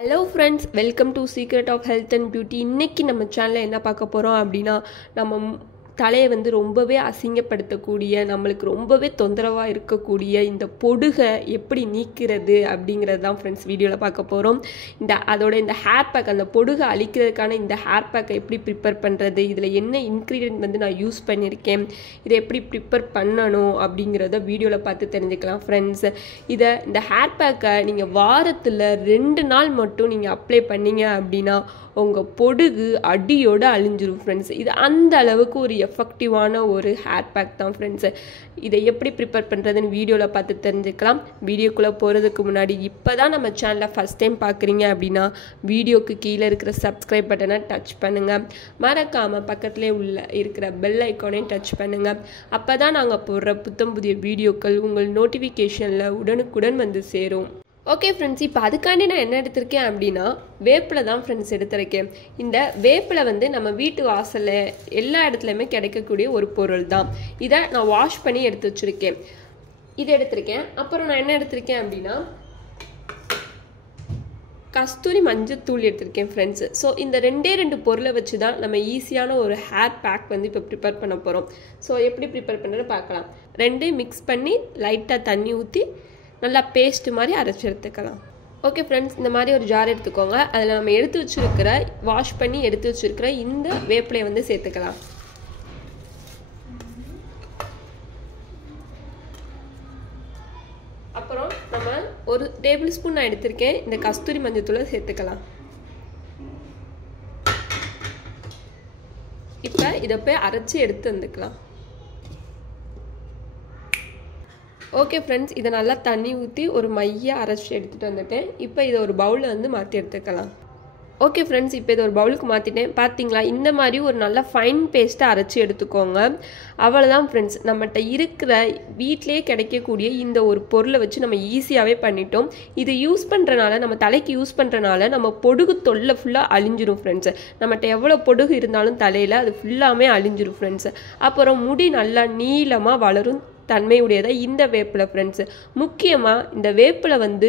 Hello friends, welcome to Secret of Health and Beauty. இன்னைக்கு நம்ம சேனல்ல என்ன பார்க்க போறோம் அப்படினா நம்ம தலையை வந்து ரொம்பவே அசிங்கப்படுத்தக்கூடிய நம்மளுக்கு ரொம்பவே தொந்தரவா இருக்கக்கூடிய இந்த பொடுகை எப்படி நீக்கிறது அப்படிங்கறது தான் फ्रेंड्स வீடியோல பார்க்க போறோம். இந்த ஹேர் பேக் அந்த பொடுகை அழிக்கிறதுக்கான இந்த ஹேர் பேக்கை எப்படி ப்ரிப்பேர் பண்றது, இதுல என்ன இன்கிரிடியன்ட் வந்து நான் யூஸ் பண்ணிருக்கேன், இதை எப்படி ப்ரிப்பேர் பண்ணனும் அப்படிங்கறத வீடியோல பார்த்து தெரிஞ்சுக்கலாம் फ्रेंड्स. இந்த ஹேர் பேக்கை நீங்க வாரத்துல 2 நாள் மட்டும் நீங்க அப்ளை பண்ணீங்க அப்படினா உங்க பொடுகு அடியோட அழிஞ்சிரும் फ्रेंड्स. இது அந்த அளவுக்கு ஒரு எஃபெக்டிவான ஒரு ஹேர் பேக் தான் फ्रेंड्स. இதை எப்படி ப்ரிப்பேர் பண்றதுன்னு வீடியோல பார்த்து தெரிஞ்சுக்கலாம். வீடியோக்குள்ள போறதுக்கு முன்னாடி இப்பதான் நம்ம சேனலை ஃபர்ஸ்ட் டைம் பார்க்கறீங்க அப்படினா வீடியோக்கு கீழே இருக்கிற சப்ஸ்கிரைப் பட்டனை டச் பண்ணுங்க. மறக்காம பக்கத்திலே இருக்கிற பெல் ஐகானையும் டச் பண்ணுங்க. அப்பதான் நாங்க போடுற புத்தம் புதிய வீடியோக்கள் உங்கள் நோட்டிஃபிகேஷன்ல உடனுக்குடன் வந்து சேரும். ஓகே ஃப்ரெண்ட்ஸ், இப்போ அதுக்காண்டி நான் என்ன எடுத்திருக்கேன் அப்படின்னா வேப்பிலை தான் ஃப்ரெண்ட்ஸ் எடுத்திருக்கேன். இந்த வேப்பிலை வந்து நம்ம வீட்டு வாசலில் எல்லா இடத்துலையுமே கிடைக்கக்கூடிய ஒரு பொருள் தான். இதை நான் வாஷ் பண்ணி எடுத்து வச்சுருக்கேன். இதை எடுத்திருக்கேன். அப்புறம் நான் என்ன எடுத்திருக்கேன் அப்படின்னா கஸ்தூரி மஞ்சத்தூள் எடுத்திருக்கேன் ஃப்ரெண்ட்ஸ். ஸோ இந்த ரெண்டு பொருளை வச்சு தான் நம்ம ஈஸியான ஒரு ஹேர் பேக் வந்து இப்போ ப்ரிப்பேர் பண்ண போகிறோம். ஸோ எப்படி ப்ரிப்பேர் பண்ணுறது பார்க்கலாம். ரெண்டையும் மிக்ஸ் பண்ணி லைட்டாக தண்ணி ஊற்றி நல்லா பேஸ்ட் மாதிரி அரைச்சி எடுத்துக்கலாம். ஓகே ஃப்ரெண்ட்ஸ், இந்த மாதிரி ஒரு ஜார் எடுத்துக்கோங்க. அதில் நம்ம எடுத்து வச்சுருக்கிற வாஷ் பண்ணி எடுத்து வச்சுருக்கிற இந்த வேப்பிலையை வந்து சேர்த்துக்கலாம். அப்புறம் நம்ம 1 டேபிள் ஸ்பூன் நான் எடுத்திருக்கேன் இந்த கஸ்தூரி மஞ்சத்தூளை சேர்த்துக்கலாம். இப்போ இதை போய் அரைச்சி எடுத்து வந்துக்கலாம். ஓகே ஃப்ரெண்ட்ஸ், இதை நல்லா தண்ணி ஊற்றி ஒரு மையாக அரைச்சி எடுத்துகிட்டு வந்துட்டேன். இப்போ இதை ஒரு பவுலில் வந்து மாற்றி எடுத்துக்கலாம். ஓகே ஃப்ரெண்ட்ஸ், இப்போ இதை ஒரு பவுலுக்கு மாற்றிட்டேன். பார்த்தீங்களா, இந்த மாதிரி ஒரு நல்ல ஃபைன் பேஸ்ட்டை அரைச்சி எடுத்துக்கோங்க. அவ்வளோதான் ஃப்ரெண்ட்ஸ், நம்மகிட்ட இருக்கிற வீட்டிலே கிடைக்கக்கூடிய இந்த ஒரு பொருளை வச்சு நம்ம ஈஸியாகவே பண்ணிட்டோம். இது யூஸ் பண்ணுறனால, நம்ம தலைக்கு யூஸ் பண்ணுறனால நம்ம பொடுகு தொல்லை ஃபுல்லாக அழிஞ்சிரும் ஃப்ரெண்ட்ஸ். நம்மகிட்ட எவ்வளோ பொடுகு இருந்தாலும் தலையில் அது ஃபுல்லாமே அழிஞ்சிரும் ஃப்ரெண்ட்ஸ். அப்புறம் முடி நல்லா நீளமாக வளரும் தன்மையுடையதாக இந்த வேப்பிலை ஃப்ரெண்ட்ஸ். முக்கியமாக இந்த வேப்பிலை வந்து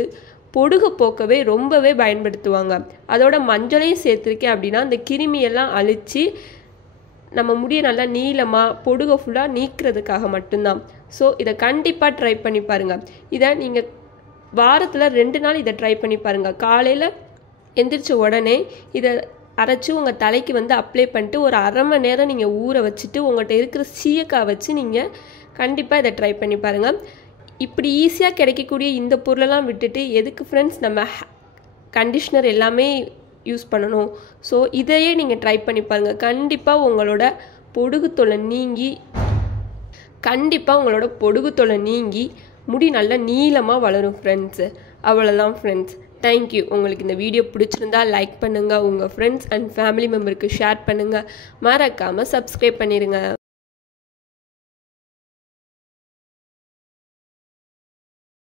பொடுகு போக்கவே ரொம்பவே பயன்படுத்துவாங்க. அதோட மஞ்சளையும் சேர்த்துருக்கேன் அப்படின்னா அந்த கிருமியெல்லாம் அழித்து நம்ம முடியை நல்லா நீளமாக பொடுகை ஃபுல்லாக நீக்கிறதுக்காக மட்டும்தான். ஸோ இதை கண்டிப்பாக ட்ரை பண்ணி பாருங்கள். இதை நீங்கள் வாரத்தில் 2 நாள் இதை ட்ரை பண்ணி பாருங்கள். காலையில் எந்திரிச்ச உடனே இதை அரைச்சி உங்கள் தலைக்கு வந்து அப்ளை பண்ணிட்டு ஒரு 1/2 மணி நேரம் நீங்கள் ஊற வச்சுட்டு உங்கள்கிட்ட இருக்கிற சீயக்காய் வச்சு நீங்கள் கண்டிப்பாக இதை ட்ரை பண்ணி பாருங்கள். இப்படி ஈஸியாக கிடைக்கக்கூடிய இந்த பொருளெல்லாம் விட்டுட்டு எதுக்கு ஃப்ரெண்ட்ஸ் நம்ம கண்டிஷ்னர் எல்லாமே யூஸ் பண்ணணும். ஸோ இதையே நீங்கள் ட்ரை பண்ணி பாருங்கள். கண்டிப்பாக உங்களோட பொடுகு தொல்லை நீங்கி முடி நல்லா நீளமாக வளரும் ஃப்ரெண்ட்ஸு. அவ்வளோதான் ஃப்ரெண்ட்ஸ். தேங்க்யூ. உங்களுக்கு இந்த வீடியோ பிடிச்சிருந்தா லைக் பண்ணுங்கள், உங்கள் ஃப்ரெண்ட்ஸ் அண்ட் ஃபேமிலி மெம்பருக்கு ஷேர் பண்ணுங்கள். மறக்காமல் சப்ஸ்கிரைப் பண்ணிடுங்க.